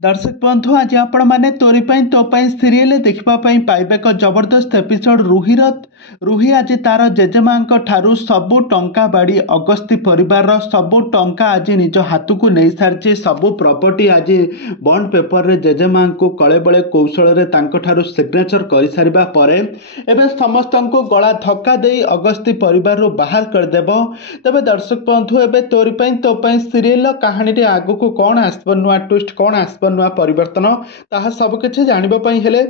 दर्शक बंधु आज आपण मैंने तोरी तो सीरियल देखापी पाइबे एक जबरदस्त एपिसोड रुही आज तार जेजेमा ठारू सबू टंका बाड़ी अगस्ती परिवार सबू टंका आज निज हाथ को नहीं सारी सबू प्रॉपर्टी आज बॉन्ड पेपर रे जेजेमा को कले बले कौशल ठारू सिग्नेचर कर सारिबा परे एबे समस्त को गला धक्का दे अगस्ती परिवार रू बाहर करदेव। तेबे दर्शक बंधु एबे तोरी सीरियल कहानी आगु को कौन आसब नुआ ट्विस्ट कौन आसब नुआ परिवर्तन ताहा सब किछि जानिबा पई हेले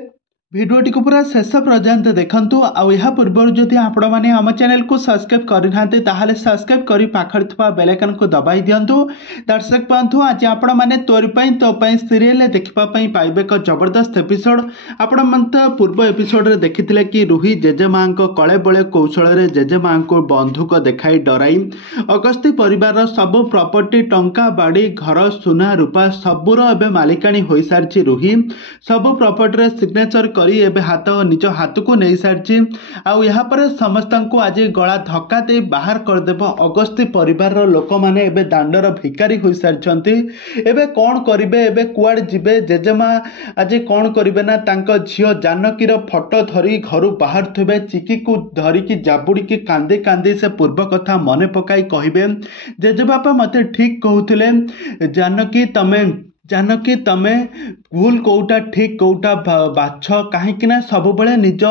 भिडियोटी को पूरा शेष पर्यंत देखंतु। आउ यह पूर्व जदि आपण माने हम चैनल को सब्सक्राइब करिनाते ताहाले सब्सक्राइब करी पाखर थवा बेल आइकन को दबाई दियंतु। दर्शक बंधु आज आपण माने तोरी सीरियल देखिबा पई पाइबे एक जबरदस्त एपिसोड। आपण मन पूर्व एपिसोड रे देखिथिले कि रुही जेजेमा को कळे बळे कौशल रे जेजेमा को बंधुक देखाई डराई अगस्ती परिवार सब प्रॉपर्टी टंका बाड़ी घर सुना रूपा सबुर एबे मालिकाणी होई सारछि रुही सब प्रॉपर्टी रे सिग्नेचर करी एबे हाथ निज हाथ को नहीं सारी आउ यहाँ पर समस्त को आज गला धक्का दे बाहर करदेव अगस्ती परिवार लोक मैंने एबे दांडर भिकारी हो सारी एबे कौन करिवे एबे कुआड़ जिबे जेजेमा आज कौन करिवे ना तांको झियो जानकीर फोटो धरी घर बाहर थे चिकी को धरिकी जाबुड़ी कांदी कांदी से पूर्व कथा मन पकाई कहिबे जेजेबापा मते ठीक कहूथिले जानकी तमे भूल कौटा ठीक कौटा बाछ कहीं सब निज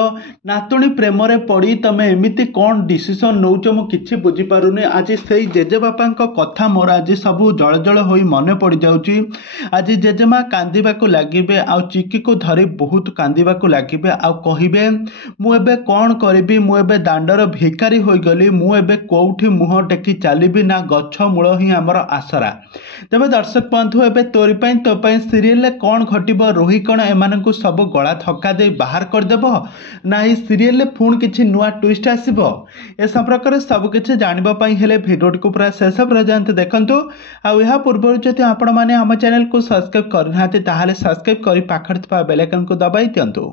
नातुणी प्रेम पड़ी तमे एमिति कौन डिसीजन नौच मु किछि बुझी पारुनी। आज से जेजेबापा कथा मोर आज सब जल जल हो मन पड़ जाउची। आज जेजेमा कांदिबाकू लागिबे आउ चिकी को धरी बहुत कांदिबाकू लागिबे आउ कहिबे मु एबे कौन करिबी मु एबे दांडर भिकारी होई गली मु एबे कोउठी मुह टेकी चलीबी ना गछ मूल ही आमर आसरा। तेबे दर्शक बंधु एबे तोरी सीरियल कौन घटिब रोही कौन एमानंकु सब गला धक्का दे बाहर करदेव ना ई सीरियल पुणी किछि नुआ ट्विस्ट आसीबो ए संपर्क में सब किछि जानिबा पई हेले भिडियोटी को पूरा शेष पर्यंत देखंतु। आउ या पूर्व जदि आपण माने हम चैनल को सब्सक्राइब करनाते ताहाले सब्सक्राइब करी पाखर थवा बेल आइकन को दबाई दियंतु।